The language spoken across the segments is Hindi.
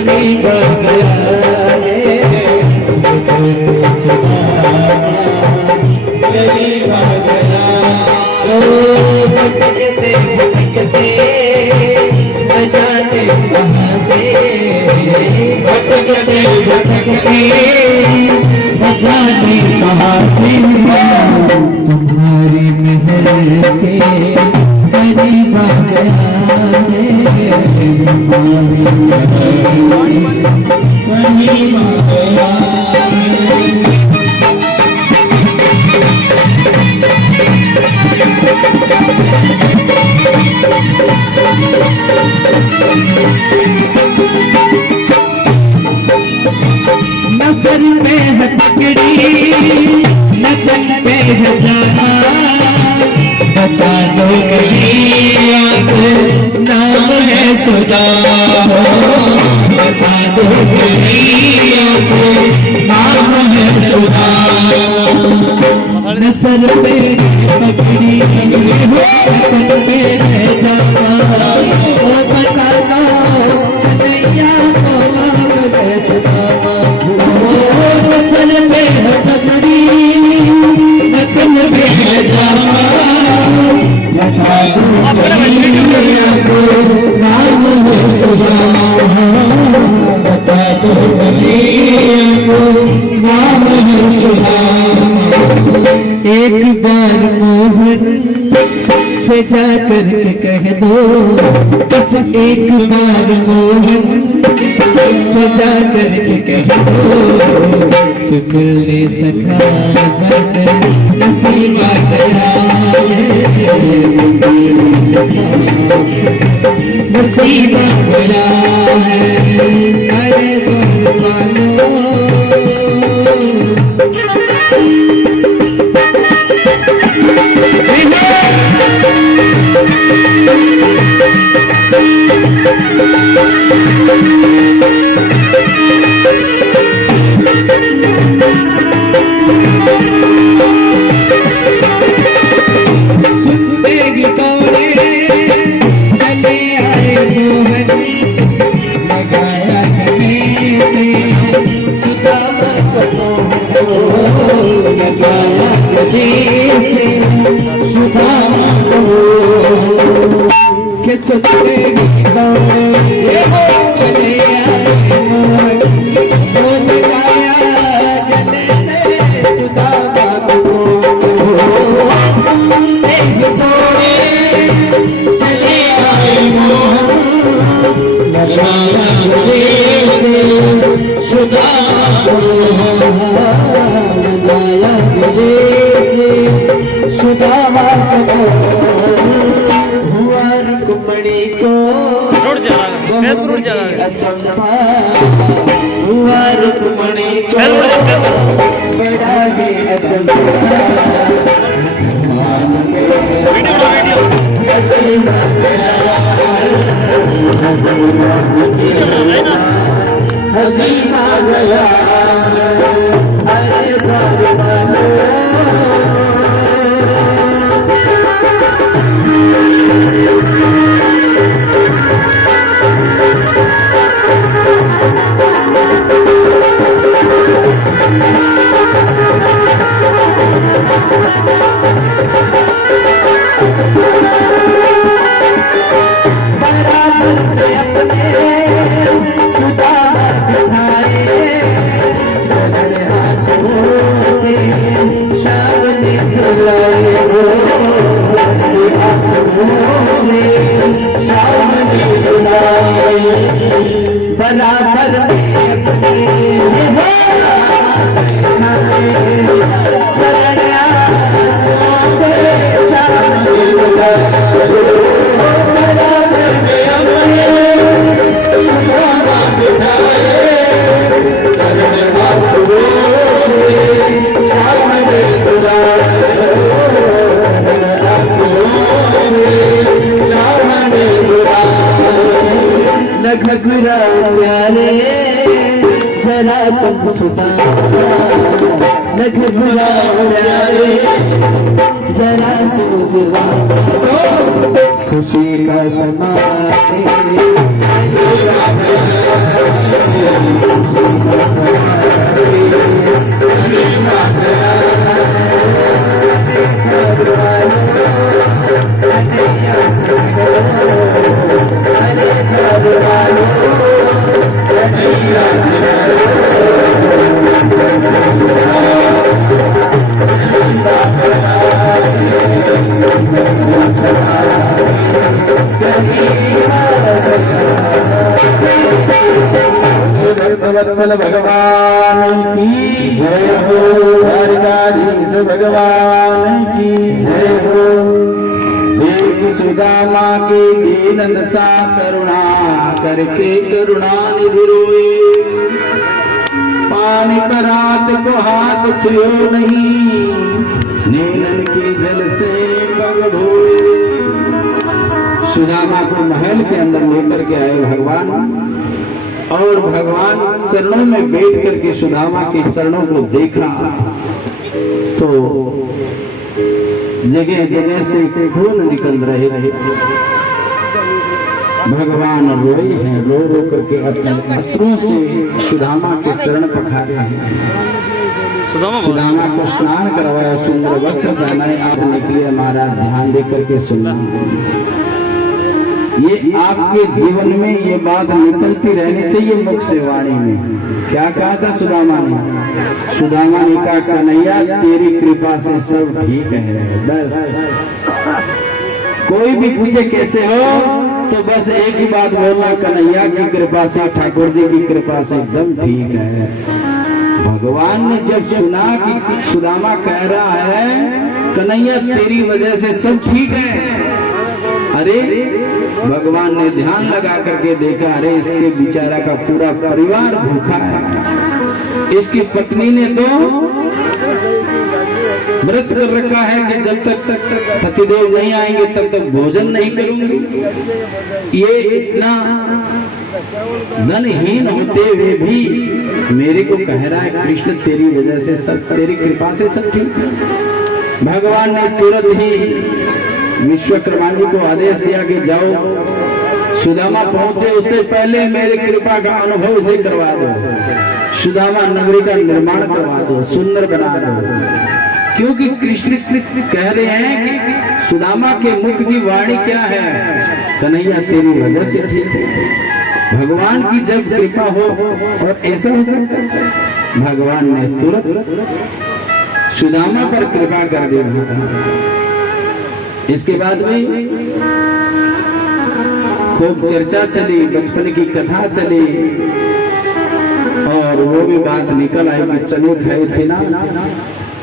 करीब आ गया है, करीब आ गया। भटकते भटकते न जाने कहाँ से, भटकते भटकते न जाने कहाँ से, तुम्हारी मेहर के करीब आ गया है, तुम्हारी मेहर करीब आ गया है। न सर पे है पकड़ी न तन पे है जाना, बता दो मेरी आंख नाम है सुधा, बता दो मेरी आंख नाम है सुधा। न सर पे पकड़ी हो तन पे है जाना, ओ बता दो कन्हैया को नाम है सुधा। नसल पे है पगड़ी नकल पे है जामा, बता दो कन्हैया को नाम है सुधा, बता दो कन्हैया को नाम है सुधा। एक बार मोहन से जाकर के कह दो, बस एक बार मोहन सजा करके कह दो कि मिलने सखा बन नसीब आ गया है, नसीब आ गया है। अरे बोलो सुनते गिटारे चले आए मोहन, लगाया गले से सुदामा को, लगाया गले से सुदामा को। के सुनते गिटारे चले आए मोहन, वो लगाया गले से सुदामा को। सुनते गिटारे चले आए मोहन, लगाया गले से सुदामा को, लगाया गले से सुदामा को। हुआ रुक्मणी को अचंभा, हुआ रुक्मणी को बड़ा ही अचंभा। अजीब आ गया अरे बराबर घघरा प्यारे जरा तुम सुना, घघरा प्यारे जरा सुना, खुशी का समा वत्सल भगवान की जय हो, द्वारिकाधीश भगवान की जय हो। देख सुदामा के दीन दशा करुणा करके करुणा निधि रोए, पानी परात को हाथ छुओ नहीं, नीलन के जल से पग धोए। सुदामा को महल के अंदर लेकर के आए भगवान, और भगवान चरणों में बैठ करके सुदामा के चरणों को देखा तो जगह जगह से खून निकल रहे थे। भगवान रोए हैं, रो रो करके अपने अश्रुओं से सुदामा के चरण पखारे हैं। सुदामा को स्नान करवाया, सुंदर वस्त्र पहनाए, आप निकले महाराज, ध्यान दे करके सुनना। ये आपके जीवन में ये बात निकलती रहनी चाहिए मुख से वाणी में। क्या कहा था सुदामा ने? सुदामा ने कहा कन्हैया तेरी कृपा से सब ठीक है, बस कोई भी पूछे कैसे हो तो बस एक ही बात बोलना, कन्हैया की कृपा से, ठाकुर जी की कृपा से एकदम ठीक है। भगवान ने जब सुना कि सुदामा कह रहा है कन्हैया तेरी वजह से सब ठीक है, अरे भगवान ने ध्यान लगा करके देखा, अरे इसके बेचारा का पूरा परिवार भूखा है। इसकी पत्नी ने तो व्रत कर रखा है कि जब तक पतिदेव नहीं आएंगे तब तक भोजन नहीं करूंगी। ये इतना धनहीन होते हुए भी मेरे को कह रहा है कृष्ण तेरी वजह से सब, तेरी कृपा से सब ठीक है। भगवान ने तुरंत ही विश्वकर्मा जी को आदेश दिया कि जाओ सुदामा पहुंचे उससे पहले मेरी कृपा का अनुभव से करवा दो, सुदामा नगरी का निर्माण करवा दो, सुंदर बना दो। क्योंकि कृष्ण कह रहे हैं कि सुदामा के मुख की वाणी क्या है, कन्हैया तेरी वजह से ठीक है। भगवान की जब कृपा हो और ऐसा हो सकता है, भगवान ने तुरंत सुदामा पर कृपा कर दी। इसके बाद में खूब चर्चा चली, बचपन की कथा चली, और वो भी बात निकल आई कि चने खाए थे ना,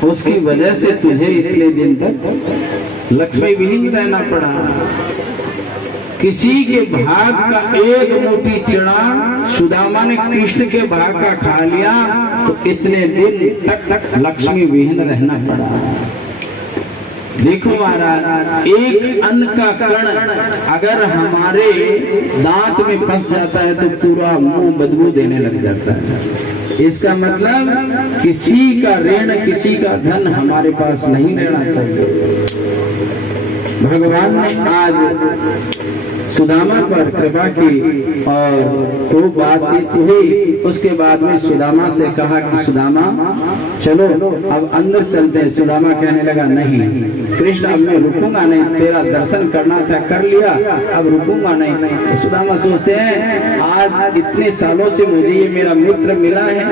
उसकी वजह से तुझे इतने दिन तक लक्ष्मी विहीन रहना पड़ा। किसी के भाग का एक मोटी चना सुदामा ने कृष्ण के भाग का खा लिया तो इतने दिन तक लक्ष्मी विहीन रहना पड़ा। देखो महाराज, एक अन्न का कण अगर हमारे दांत में फंस जाता है तो पूरा मुंह बदबू देने लग जाता है। इसका मतलब किसी का ऋण, किसी का धन हमारे पास नहीं रहना चाहिए। भगवान ने आज सुदामा पर कृपा की और खूब बातचीत हुई। उसके बाद में सुदामा से कहा कि सुदामा चलो अब अंदर चलते हैं। सुदामा कहने लगा नहीं कृष्ण, अब मैं रुकूंगा नहीं, तेरा दर्शन करना था कर लिया, अब रुकूंगा नहीं। सुदामा सोचते हैं आज इतने सालों से मुझे ये मेरा मित्र मिला है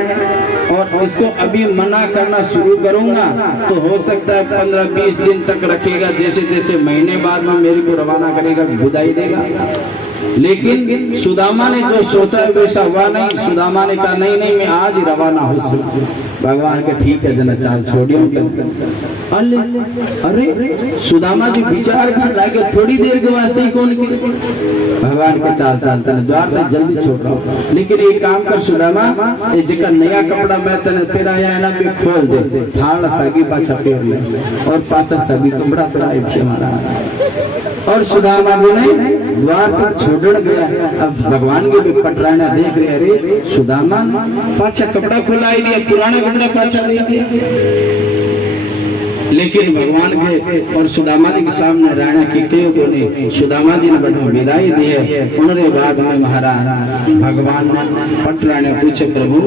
और इसको अभी मना करना शुरू करूंगा तो हो सकता है 15-20 दिन तक रखेगा, जैसे जैसे महीने बाद में मेरे को रवाना करेगा, बुधाई देगा। लेकिन सुदामा ने जो सोचा है वैसा हुआ नहीं। सुदामा ने कहा नहीं नहीं मैं आज ही रवाना हो सकूं। भगवान के ठीक है जना चाल छोड़ियो। अरे सुदामा जी विचार कर लागे थोड़ी देर के वास्ते ही कौन की भगवान के चाल चालता द्वार पे जल्दी छोड़ रहा हूं। लेकिन एक काम कर सुदामा, जेकर नया कपड़ा मैं तने पहनाया है ना पे खोल दे, थाल सागी पाछा पेर ले और पाछा सागी कपड़ा पहनाए छे मारा। और सुदामा जी ने द्वार पर छोड़न गया। अब भगवान के भी पटराना देख रहे, अरे सुदामा पाछा कपड़ा खुलाई दिया, पुराना कपड़ा पाछा दे दिया। लेकिन भगवान के और सुदामा जी के सामने राणा की कई ने सुदामा जी ने बड़ा विदाई दी है। उन्होंने बाद में महाराज भगवान ने पटराने पूछे प्रभु